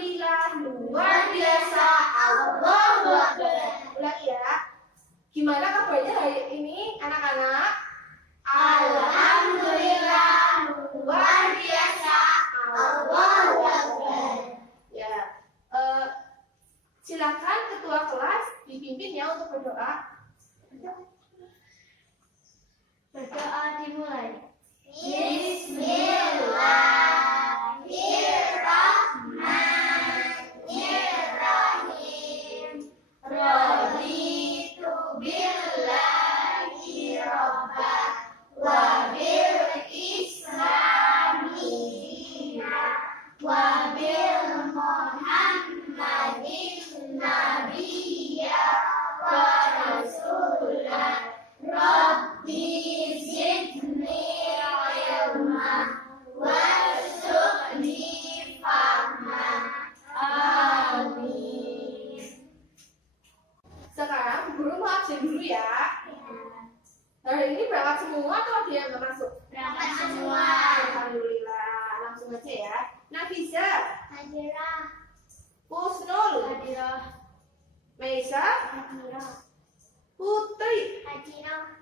Alhamdulillah, luar biasa, Allahu Akbar. Ulangi ya. Gimana kabarnya hari ini anak-anak? Alhamdulillah, luar biasa, Allahu Akbar. Ya, silakan ketua kelas dipimpin ya untuk berdoa. Berdoa dimulai. Bismillahirrahmanirrahim. Raditu billahi robba wa bil islami dinan wa bil muhammadin nabiyya wa rasulah. Rabbi zidni ilma warzuqni fahma. Amin. Sekarang guru mau absen dulu ya. Hari ini berangkat semua atau ada yang nggak masuk? Berangkat semua. Alhamdulillah, langsung aja ya. Nafisa, Hadirah. Husnul, Hadirah. Meisa, Hadirah. Putri, Hadirah.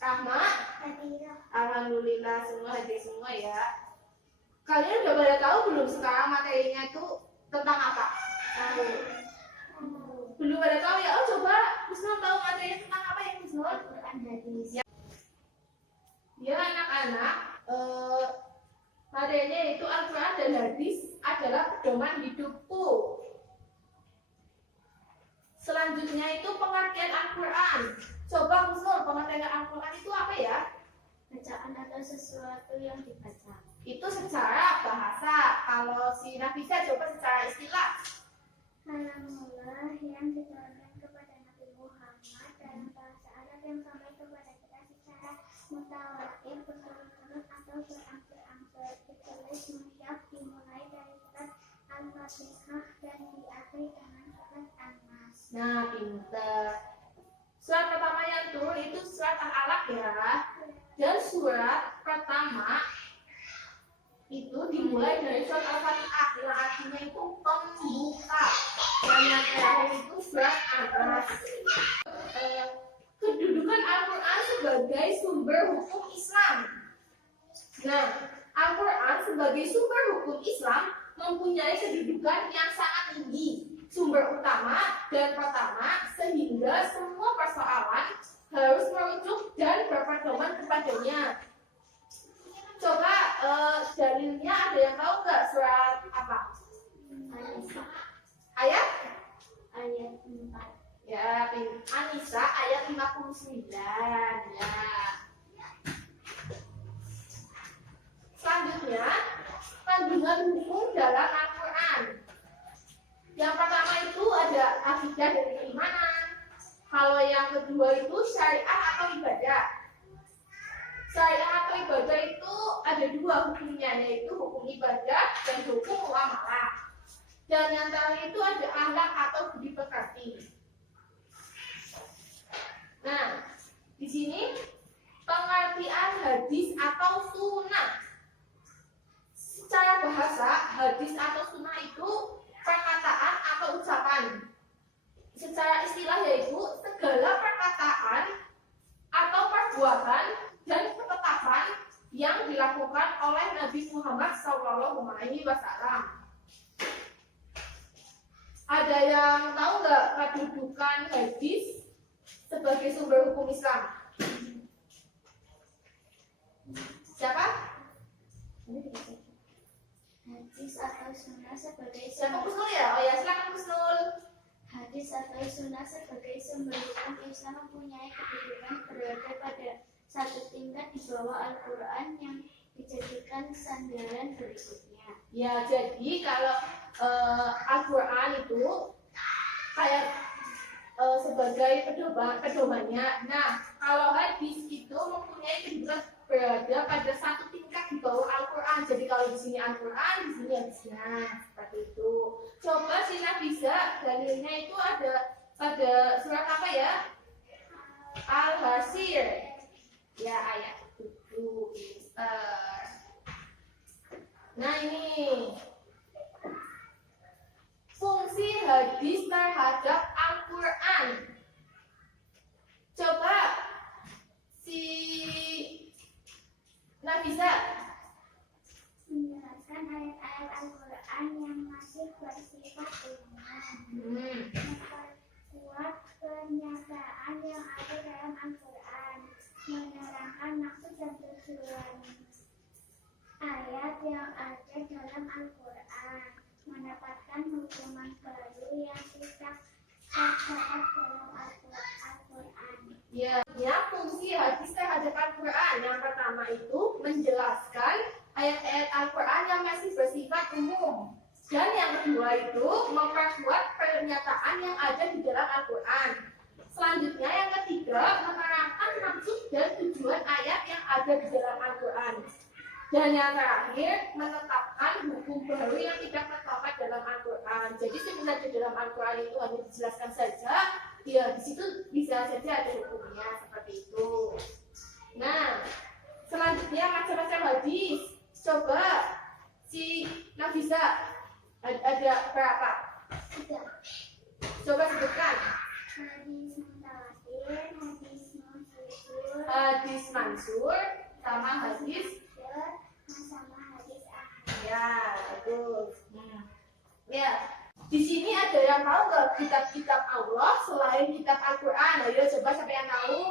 Rahmat. Hadirah. Alhamdulillah semua hadir semua ya. Kalian udah pada tahu belum sekarang materinya itu tentang apa? Tahu. Belum pada tahu ya? Oh coba Husnul tahu materinya tentang apa ya Husnul? Al-Quran hadis. Ya anak-anak, materinya itu Al-Quran dan hadis adalah pedoman hidupku. Selanjutnya itu pengertian Al-Quran. Coba Husnul, pengertian Al-Quran itu apa ya? Bacaan atau sesuatu yang dibaca. Itu secara bahasa. Kalau si Nafisa coba secara istilah. Kalamullah yang diturunkan kepada Nabi Muhammad dalam bahasa Arab yang sampai kepada kita secara mutawatir berturut-turut atau berangsur-angsur, ditulis musyaf dimulai dari surat Al-Fatihah dan diakhiri dengan surat An-Nas. Nah, pinter. Surat pertama yang turun itu surat Al-Alaq ya. Dan surat pertama itu dimulai dari surat Al-Fatihah yang artinya itu pembuka. Dan yang terakhir itu surat An-Nas. Kedudukan Al-Quran sebagai sumber hukum Islam. Nah, Al-Quran sebagai sumber hukum Islam mempunyai kedudukan yang sangat tinggi, sumber utama dan pertama, sehingga semua persoalan harus merujuk dan berpedoman kepadanya. Coba dalilnya ada yang tahu nggak surat apa? Ayat? Ayat 4. Ya, An-Nisa ayat 59. Ya. Selanjutnya, kandungan hukum dalam Al-Quran. Yang pertama itu ada akidah dan keimanan. Kalau yang kedua itu syariat atau ibadah. Syariat atau ibadah itu ada dua hukumnya, yaitu hukum ibadah dan hukum muamalah. Dan yang terakhir itu ada akhlak atau budi pekerti. Nah, di sini pengertian hadis atau sunnah. Secara bahasa, hadis atau sunnah itu perkataan atau ucapan. Secara istilah yaitu segala perkataan atau perbuatan dan ketetapan yang dilakukan oleh Nabi Muhammad SAW. Ada yang tahu nggak kedudukan hadis sebagai sumber hukum Islam? Siapa? Hadis atau sunnah sebagai Siapa Husnul ya? Oh ya, silakan Husnul. Hadis atau sunnah sebagai sumber hukum Islam mempunyai kedudukan berada pada satu tingkat di bawah Al-Quran yang dijadikan sandaran berikutnya. Ya, jadi kalau Al-Quran itu kayak sebagai pedomannya. Nah, kalau hadis itu mempunyai kedudukan berada pada satu tingkat di bawah Al-Quran. Jadi kalau di sini Al-Quran, di sini hadisnya seperti itu. Coba Sina bisa dalilnya itu ada pada surat apa ya? Al-Hasir. Ya, ayat 7. Nah ini hadis terhadap Al-Quran? Coba si Nafisa. Menjelaskan ayat-ayat Al-Quran yang masih bersifat umum. Memperkuat pernyataan yang ada dalam Al-Quran. Menerangkan maksud dan tujuan ayat yang ada dalam Al-Quran. Mendapatkan hukuman baru yang tidak terdapat dalam Al-Quran. Ya, fungsi hadis terhadap Al-Quran. Yang pertama itu menjelaskan ayat-ayat Al-Quran yang masih bersifat umum. Dan yang kedua itu memperkuat pernyataan yang ada di dalam Al-Quran. Selanjutnya yang ketiga menerangkan maksud dan tujuan ayat yang ada di dalam Al-Quran. Dan yang terakhir menetapkan hukum baru yang tidak terdapat dalam Al-Quran. Jadi sebenarnya di dalam Al-Quran itu hanya dijelaskan saja, ya di situ bisa saja ada hukumnya seperti itu. Nah, selanjutnya macam-macam hadis. Coba si Nafisa ada berapa? 3. Coba sebutkan. Hadis mutawatir, hadis mansur, Hadis mansur sama hadis. sama hadis ahad. Ya, bagus. Ya, di sini ada yang tahu nggak kitab-kitab Allah selain kitab Al-Quran? Ayo coba siapa yang tahu?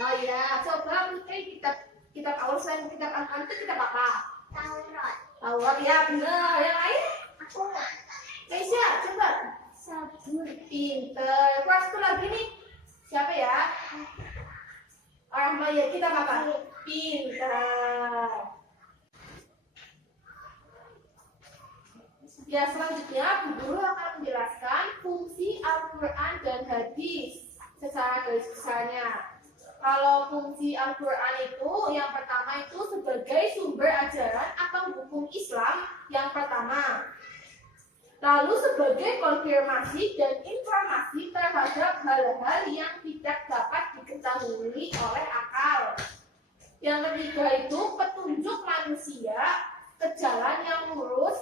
Oh ya, coba Putri kitab Allah selain kitab Al-Quran itu kitab apa? Taurat. Taurat ya, benar. Yang lain? Aku Keisha, coba. Sabur. Pinter. Kelas itu lagi nih. Siapa ya? Orang Maya, kitab apa? Pinter. Ya, selanjutnya Bu Guru akan menjelaskan fungsi Al-Quran dan hadis secara garis besarnya. Kalau fungsi Al-Quran itu yang pertama itu sebagai sumber ajaran atau hukum Islam yang pertama. Lalu sebagai konfirmasi dan informasi terhadap hal-hal yang tidak dapat diketahui oleh akal. Yang ketiga itu petunjuk manusia ke jalan yang lurus.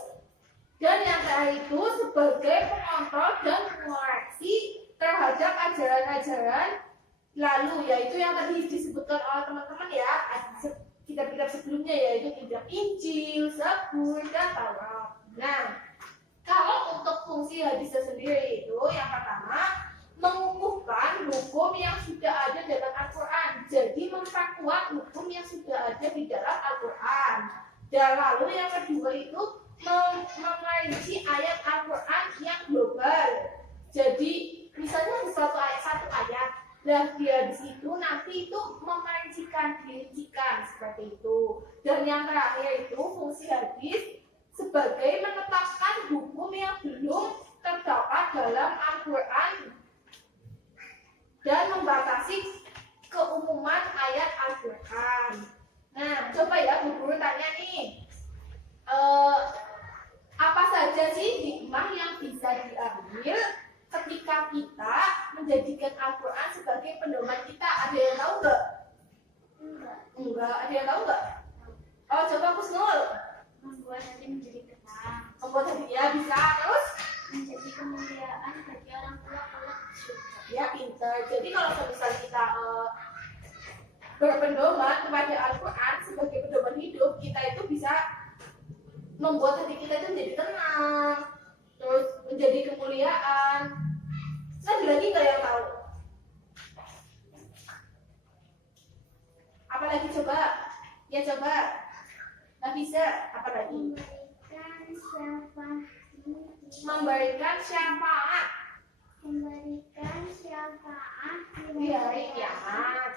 Dan yang terakhir itu sebagai pengontrol dan mengoreksi terhadap ajaran-ajaran lalu, yaitu yang tadi disebutkan oleh teman-teman ya, kitab-kitab sebelumnya yaitu kitab Injil, Zabur, dan Taurat. Nah, kalau untuk fungsi hadisnya sendiri itu yang pertama mengukuhkan hukum yang sudah ada dalam Al-Quran, jadi memperkuat hukum yang sudah ada di dalam Al-Quran. Dan lalu yang kedua itu memperinci ayat Al-Quran yang global. Jadi misalnya di satu ayat, nah dia di situ nanti itu dirincikan seperti itu. Dan yang terakhir itu fungsi hadis sebagai menetapkan hukum yang belum terdapat dalam Al-Quran dan membatasi keumuman ayat Al-Quran. Nah, coba ya Bu Guru tanya nih. Apa saja sih hikmah yang bisa diambil ketika kita menjadikan Al-Quran sebagai pedoman kita? Ada yang tahu nggak? Enggak. Ada yang tahu nggak? Oh, coba Kusnul. Membuat hati menjadi tenang. Membuat hatinya bisa terus Menjadi kemuliaan bagi orang tua kelak di surga. ya pinter. Jadi kalau misalnya kita berpedoman kepada Al-Quran sebagai pedoman hidup, kita itu bisa membuat hati kita itu menjadi tenang, terus menjadi kemuliaan. Ada lagi nggak yang tahu? Apa lagi coba? Ya coba. Nggak bisa. Apa lagi? Memberikan syafaat. Memberikan syafaat Memberikan syafaat di hari kiamat.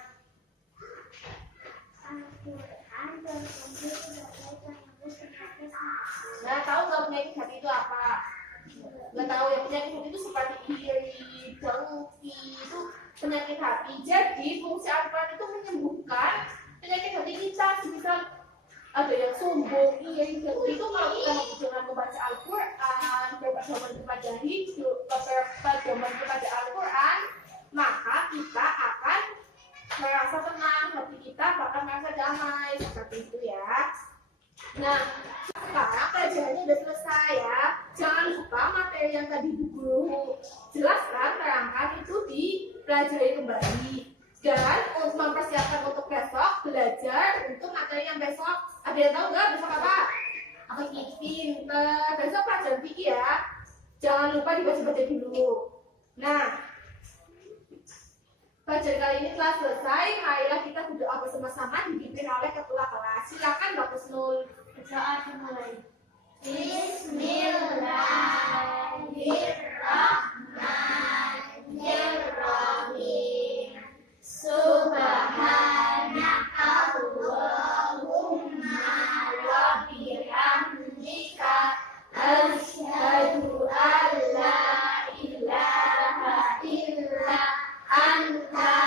Al-Quran berfungsi sebagai penembus penyakit hati. Nah, tahu nggak penyakit hati itu apa? Nggak tahu ya, penyakit hati itu seperti iri, dengki, itu penyakit hati. Jadi fungsi Al-Quran itu menyembuhkan penyakit hati kita. Misal ada yang sombong, iri, dengki, itu kalau kita dengan membaca Al-Quran, berpedoman kepada hidup, berpedoman kepada Al-Quran, maka kita akan merasa tenang, hati kita bakal merasa damai, seperti itu ya. Nah, sekarang pelajarannya udah selesai ya. Jangan lupa materi yang tadi Bu Guru dipelajari kembali. Dan untuk mempersiapkan untuk besok, belajar untuk materi yang besok. Ada yang tahu nggak besok apa? Apa pinter. Besok pelajaran fikih ya. Jangan lupa dibaca-baca dulu. Nah, pelajaran kali ini telah selesai. Marilah kita berdoa bersama-sama dipimpin oleh ketua kelas. Silakan Mbak Kusnul. Berdoa dimulai. Bismillahirrahmanirrahim. Subhanakallahumma wa bihamdika asyhadu an la ilaha illa anta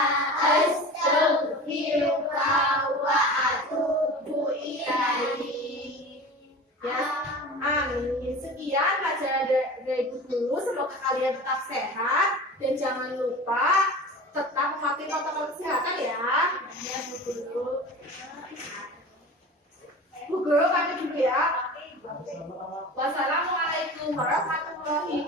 astaghfiruka wa atubu ilaik. Ya, amin. Sekian pelajaran dari Ibu Guru. Semoga kalian tetap sehat dan jangan lupa tetap mematuhi protokol kesehatan ya. Ya, Bu Guru. Bu Guru pamit dulu ya. Wassalamualaikum warahmatullahi